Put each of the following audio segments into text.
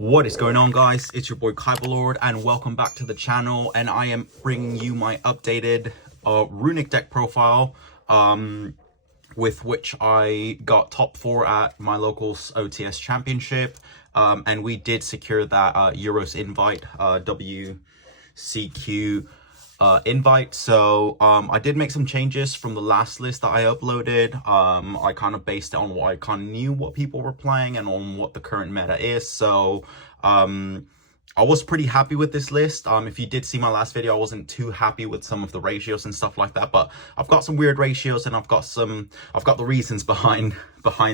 What is going on, guys? It's your boy Kyberlord and welcome back to the channel, and I am bringing you my updated Runick deck profile with which I got top 4 at my local OTS championship, and we did secure that Euros invite, WCQ invite. So I did make some changes from the last list that I uploaded. I kind of based it on what I kind of knew what people were playing and on what the current meta is. So I was pretty happy with this list. If you did see my last video, I wasn't too happy with some of the ratios and stuff like that, but I've got some weird ratios and I've got the reasons behind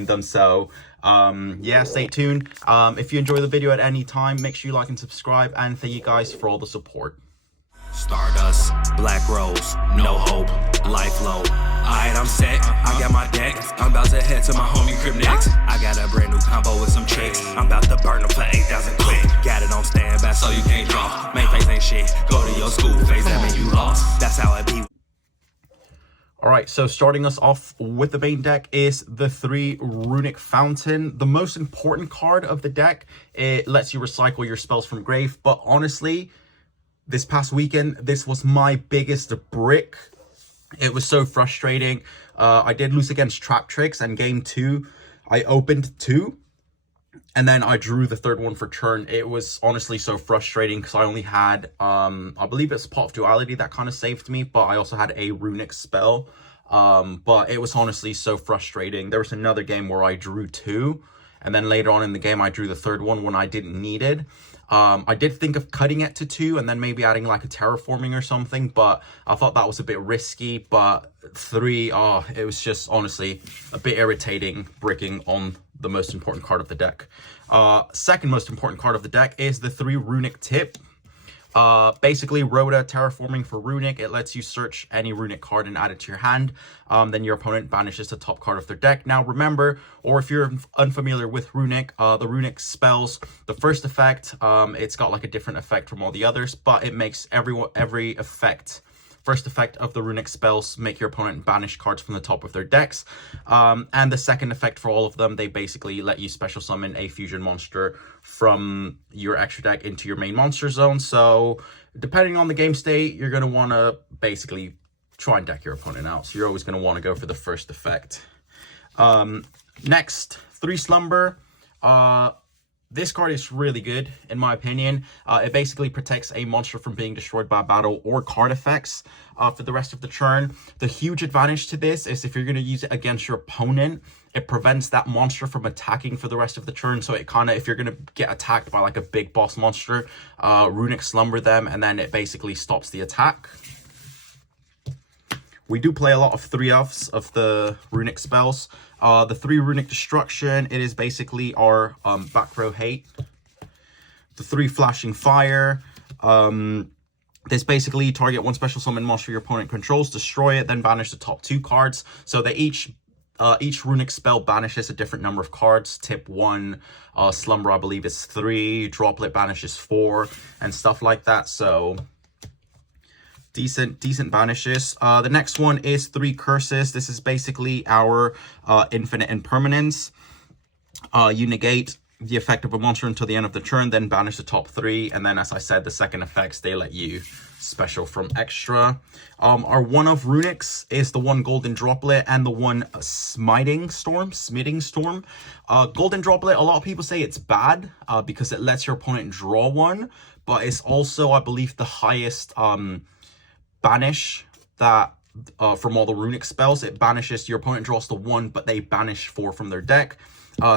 them. So yeah, stay tuned. If you enjoy the video at any time, make sure you like and subscribe, and thank you guys for all the support. Stardust, Black Rose, no hope, life low. Alright, I'm set, I got my deck. I'm about to head to my homie crib next. I got a brand new combo with some chicks. I'm about to burn them for 8,000 quick. Got it on standby so you can't draw. Main face ain't shit, go to your school phase, that mean you lost. That's how it be. Alright, so starting us off with the main deck is the 3 Runick Fountain. The most important card of the deck. It lets you recycle your spells from grave, but honestly, this past weekend, this was my biggest brick. It was so frustrating. I did lose against Trap Tricks, and game 2, I opened 2, and then I drew the 3rd one for turn. It was honestly so frustrating because I only had, I believe it's Pot of Duality that kind of saved me, but I also had a Runick spell. But it was honestly so frustrating. There was another game where I drew 2, and then later on in the game, I drew the 3rd one when I didn't need it. I did think of cutting it to 2 and then maybe adding like a terraforming or something, but I thought that was a bit risky. But 3, it was just honestly a bit irritating bricking on the most important card of the deck. Second most important card of the deck is the 3 Runick Tip. Basically, Rhoda terraforming for Runick. It lets you search any Runick card and add it to your hand. Then your opponent banishes the top card of their deck. Now remember, or if you're unfamiliar with Runick, the Runick spells, the first effect, it's got like a different effect from all the others, but it makes every effect, first effect of the Runick spells, make your opponent banish cards from the top of their decks. And the second effect for all of them, they basically let you special summon a fusion monster from your extra deck into your main monster zone. So depending on the game state, you're going to want to basically try and deck your opponent out. So you're always going to want to go for the first effect. Next, 3 Slumber. This card is really good, in my opinion. It basically protects a monster from being destroyed by battle or card effects for the rest of the turn. The huge advantage to this is if you're going to use it against your opponent, it prevents that monster from attacking for the rest of the turn. So it kind of, if you're going to get attacked by like a big boss monster, Runick Slumber them, and then it basically stops the attack. We do play a lot of 3-offs of the Runick spells. The 3 Runick Destruction, it is basically our back row hate. The 3 Flashing Fire. This basically target 1 special summon monster your opponent controls, destroy it, then banish the top 2 cards. So they each Runick spell banishes a different number of cards. Tip 1, Slumber I believe is 3, Droplet banishes 4, and stuff like that. So decent banishes. The next one is 3 Curses. This is basically our infinite impermanence. You negate the effect of a monster until the end of the turn, then banish the top 3, and then as I said, the second effects, they let you special from extra. Our one of Runick's is the 1 Golden Droplet and the 1 Smiting Storm. Golden Droplet, a lot of people say it's bad because it lets your opponent draw 1, but it's also, I believe, the highest banish that from all the Runick spells. It banishes, your opponent draws the 1, but they banish 4 from their deck.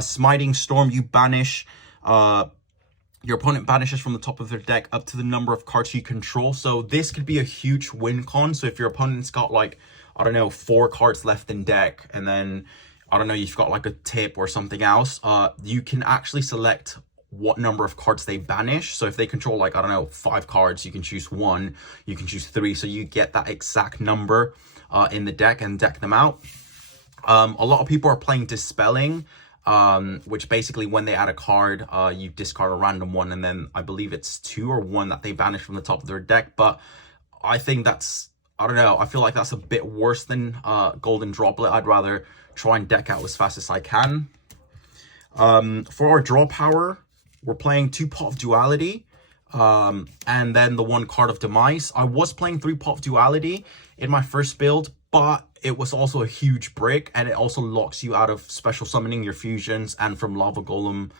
Smiting Storm, you banish, your opponent banishes from the top of their deck up to the number of cards you control. So this could be a huge win con. So if your opponent's got like, I don't know, 4 cards left in deck, and then, I don't know, you've got like a tip or something else, you can actually select what number of cards they banish. So if they control like, I don't know, 5 cards, you can choose 1, you can choose 3, so you get that exact number in the deck and deck them out. A lot of people are playing Dispelling, which basically when they add a card, you discard a random one, and then I believe it's 2 or 1 that they banish from the top of their deck. But I think that's, I don't know, I feel like that's a bit worse than Golden Droplet. I'd rather try and deck out as fast as I can. For our draw power, We're playing 2 Pot of Duality, and then the 1 Card of Demise. I was playing 3 Pot of Duality in my first build, but it was also a huge brick, and it also locks you out of special summoning your fusions and from Lava Golem,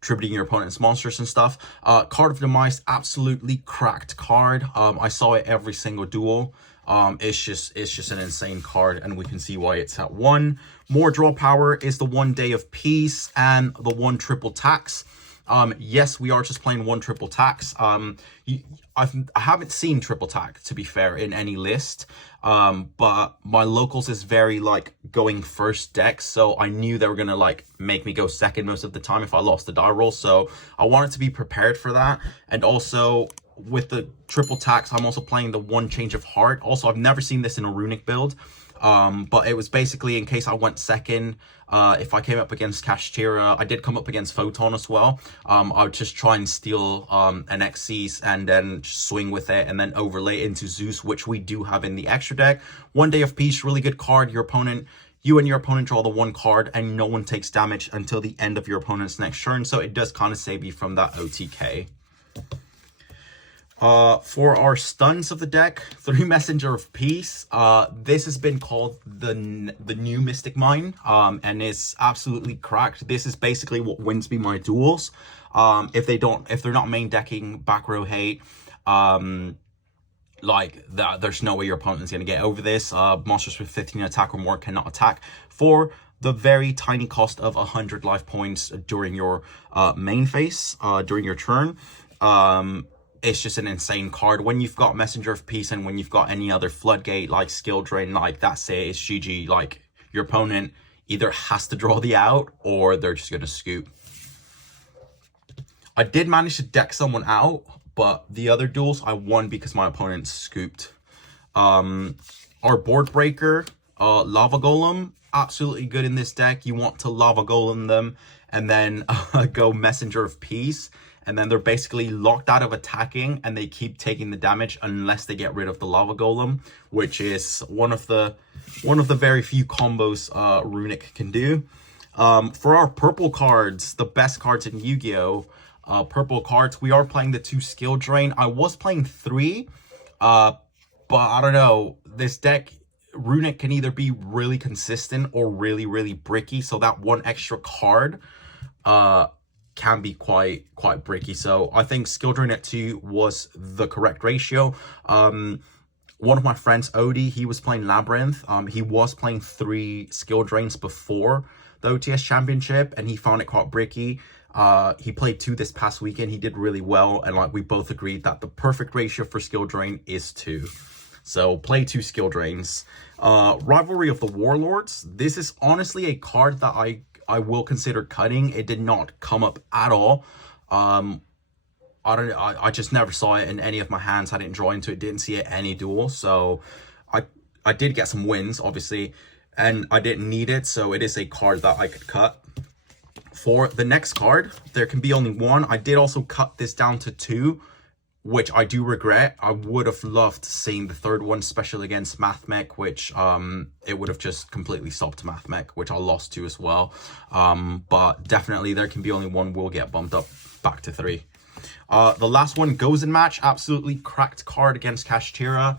tributing your opponent's monsters and stuff. Card of Demise, absolutely cracked card. I saw it every single duel. It's just an insane card, and we can see why it's at 1. More draw power is the 1 Day of Peace and the 1 Triple Tax. Yes, we are just playing 1 Triple Tax. I haven't seen Triple Tax, to be fair, in any list. But my locals is very, like, going first deck, so I knew they were gonna, like, make me go second most of the time if I lost the die roll, so I wanted to be prepared for that. And also, with the Triple Tax, I'm also playing the 1 Change of Heart. Also, I've never seen this in a Runick build, but it was basically in case I went second. If I came up against Kashtira, I did come up against Photon as well. I would just try and steal an Xyz and then swing with it and then overlay it into Zeus, which we do have in the extra deck. 1 Day of Peace, really good card. You and your opponent draw the 1 card, and no one takes damage until the end of your opponent's next turn. So it does kind of save you from that OTK. For our stuns of the deck, 3 Messenger of Peace. This has been called the new Mystic Mine, and it's absolutely cracked. This is basically what wins me my duels. If they're not main decking back row hate, like that, there's no way your opponent's gonna get over this. Monsters with 15 attack or more cannot attack for the very tiny cost of 100 life points during your main phase, during your turn. It's just an insane card. When you've got Messenger of Peace and when you've got any other Floodgate, like Skill Drain, like that's it, it's GG. Like, your opponent either has to draw the out or they're just going to scoop. I did manage to deck someone out, but the other duels I won because my opponent scooped. Our board breaker, Lava Golem, absolutely good in this deck. You want to Lava Golem them and then go Messenger of Peace. And then they're basically locked out of attacking, and they keep taking the damage unless they get rid of the Lava Golem, which is one of the very few combos Runick can do. For our purple cards, the best cards in Yu-Gi-Oh! Purple cards, we are playing the 2 Skill Drain. I was playing 3, but I don't know. This deck, Runick can either be really consistent or really, really bricky. So that 1 extra card can be quite bricky. So I think Skill Drain at 2 was the correct ratio. One of my friends, Odie, he was playing Labyrinth. He was playing 3 Skill Drains before the OTS Championship, and he found it quite bricky. He played 2 this past weekend. He did really well, and like we both agreed that the perfect ratio for Skill Drain is 2. So play 2 Skill Drains. Rivalry of the Warlords. This is honestly a card that I will consider cutting. It did not come up at all. I just never saw it in any of my hands. I didn't draw into it, didn't see it any duel. So I did get some wins, obviously, and I didn't need it. So it is a card that I could cut. For the next card, there can be only 1. I did also cut this down to 2, which I do regret. I would have loved seeing the 3rd one, especially against Mathmech, which it would have just completely stopped Mathmech, which I lost to as well. But definitely there can be only 1, will get bumped up back to 3. The last one, Goes in Match, absolutely cracked card against Kashtira.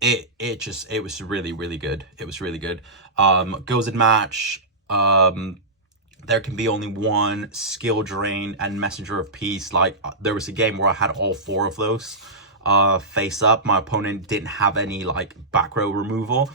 It was really, really good. It was really good. Goes in Match, there can be only 1 Skill Drain and Messenger of Peace. Like, there was a game where I had all 4 of those face up. My opponent didn't have any like back row removal.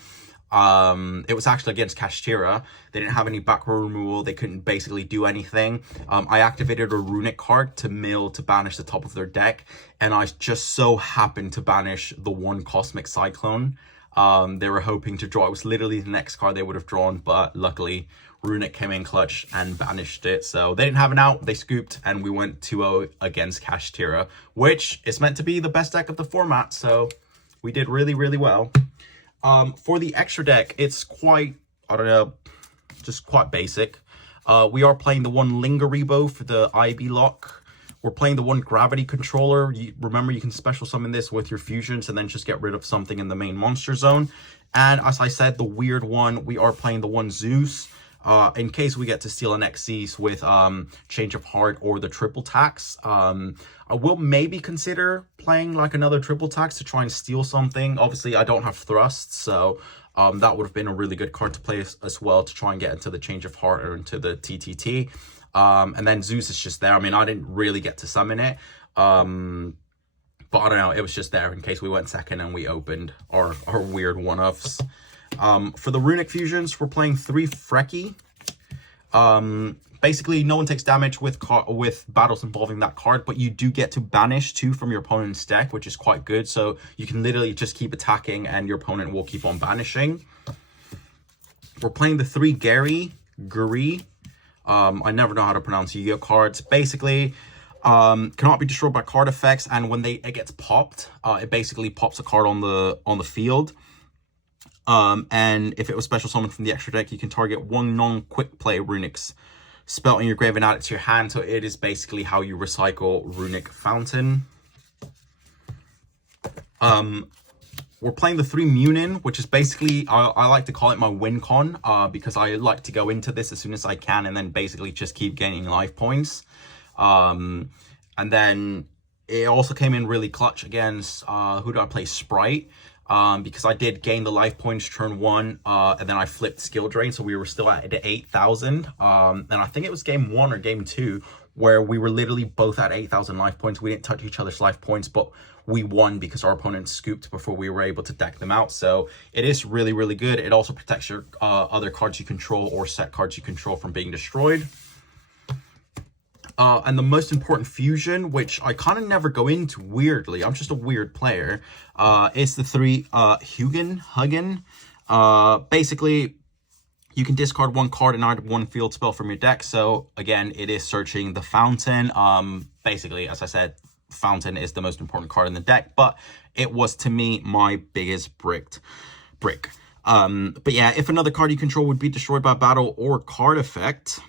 It was actually against Kashtira. They didn't have any back row removal. They couldn't basically do anything. I activated a Runick card to mill to banish the top of their deck, and I just so happened to banish the 1 Cosmic Cyclone. They were hoping to draw. It was literally the next card they would have drawn, but luckily Runick came in clutch and banished it. So they didn't have an out, they scooped, and we went 2-0 against Kashtira, which is meant to be the best deck of the format. So we did really, really well. For the extra deck, it's quite, I don't know, just quite basic. We are playing the 1 Lingeribo for the IB lock. We're playing the 1 Gravity Controller. Remember, you can special summon this with your fusions and then just get rid of something in the main monster zone. And as I said, the weird one, we are playing the 1 Zeus. in case we get to steal an Xyz with Change of Heart or the triple tax. I will maybe consider playing like another triple tax to try and steal something. Obviously, I don't have thrust, so that would have been a really good card to play as well to try and get into the Change of Heart or into the TTT. And then Zeus is just there. I mean, I didn't really get to summon it. But I don't know, it was just there in case we went second and we opened our weird one-offs. For the Runick fusions, we're playing 3 Frecky. Basically, no one takes damage with battles involving that card, but you do get to banish 2 from your opponent's deck, which is quite good. So you can literally just keep attacking and your opponent will keep on banishing. We're playing the 3 Guri. I never know how to pronounce Yu-Gi-Oh cards. Basically, cannot be destroyed by card effects, and when it gets popped, it basically pops a card on the field. And if it was special summoned from the extra deck, you can target 1 non-quick play Runick's spell in your grave and add it to your hand. So it is basically how you recycle Runick Fountain. We're playing the 3 Munin, which is basically, I like to call it my win con, because I like to go into this as soon as I can and then basically just keep gaining life points. And then it also came in really clutch against, who did I play? Sprite. Because I did gain the life points turn 1, and then I flipped skill drain, so we were still at 8,000. And I think it was game 1 or game 2 where we were literally both at 8,000 life points. We didn't touch each other's life points, but we won because our opponent scooped before we were able to deck them out. So it is really, really good. It also protects your other cards you control or set cards you control from being destroyed. And the most important fusion, which I kind of never go into weirdly, I'm just a weird player, is the 3 Hugin. Basically, you can discard 1 card and add 1 field spell from your deck. So again, it is searching the Fountain. Basically, as I said, Fountain is the most important card in the deck, but it was to me my biggest brick. But yeah, if another card you control would be destroyed by battle or card effect,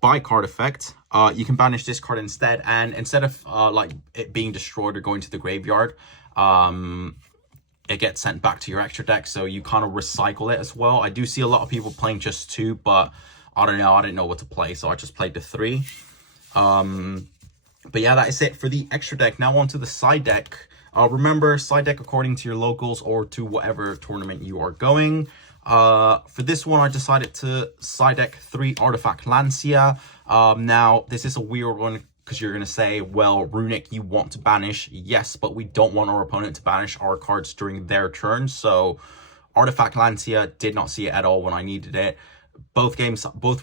by card effect, you can banish this card instead, and instead of like it being destroyed or going to the graveyard, it gets sent back to your extra deck, so you kind of recycle it as well. I do see a lot of people playing just 2, but I don't know, I didn't know what to play, so I just played the 3. But yeah, that is it for the extra deck. Now on to the side deck. Remember, side deck according to your locals or to whatever tournament you are going. For this one, I decided to side deck 3 Artifact Lancia. Now, this is a weird one because you're going to say, well, Runick, you want to banish. Yes, but we don't want our opponent to banish our cards during their turn. So Artifact Lancia did not see it at all when I needed it. Both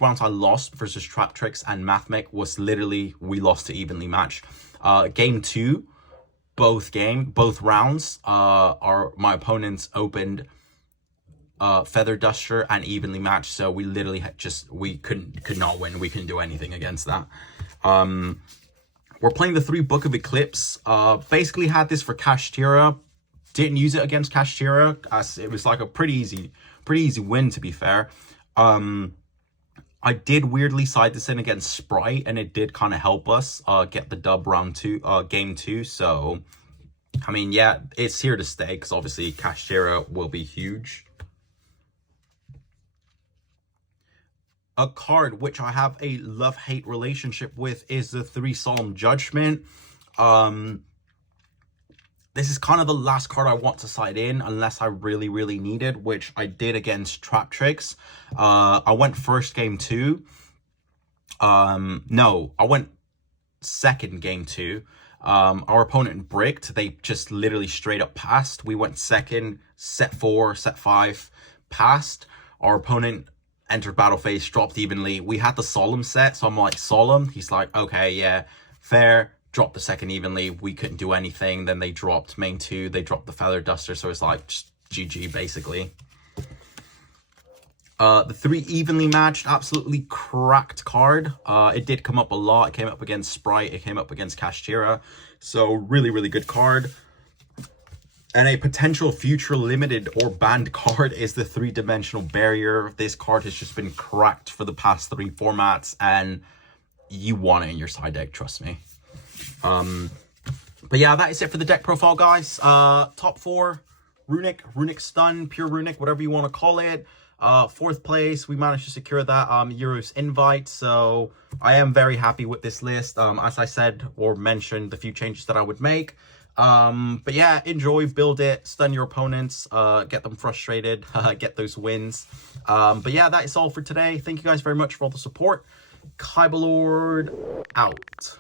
rounds I lost versus Trap Tricks and Mathmech was literally, we lost to evenly matched. Game 2, both rounds, my opponents opened Feather Duster and evenly matched, so we literally could not win. We couldn't do anything against that. We're playing the 3 Book of Eclipse. Basically had this for Kashtira. Didn't use it against Kashtira, as it was like a pretty easy win, to be fair. I did weirdly side this in against Sprite, and it did kind of help us get the dub game 2. So I mean, yeah, it's here to stay because obviously Kashtira will be huge. A card which I have a love-hate relationship with is the 3 Solemn Judgment. This is kind of the last card I want to side in unless I really need it, which I did against Trap Tricks. I went first game 2. No, I went second game 2. Our opponent bricked. They just literally straight up passed. We went second, set 4, set 5, passed. Our opponent entered battle phase, dropped evenly. We had the Solemn set, so I'm like, Solemn? He's like, okay, yeah, fair. Dropped the second evenly. We couldn't do anything. Then they dropped main 2. They dropped the Feather Duster, so it's like just GG, basically. The 3 Evenly Matched, absolutely cracked card. It did come up a lot. It came up against Sprite. It came up against Kashtira. So really good card. And a potential future limited or banned card is the 3-dimensional barrier. This card has just been cracked for the past 3 formats, and you want it in your side deck, trust me. But yeah, that is it for the deck profile, guys. Top 4, Runick Stun, Pure Runick, whatever you want to call it. Fourth place, we managed to secure that Euros invite, so I am very happy with this list. As I said or mentioned, the few changes that I would make. But yeah, enjoy, build it, stun your opponents, get them frustrated, get those wins. But yeah, that is all for today. Thank you guys very much for all the support. Kyberlord out.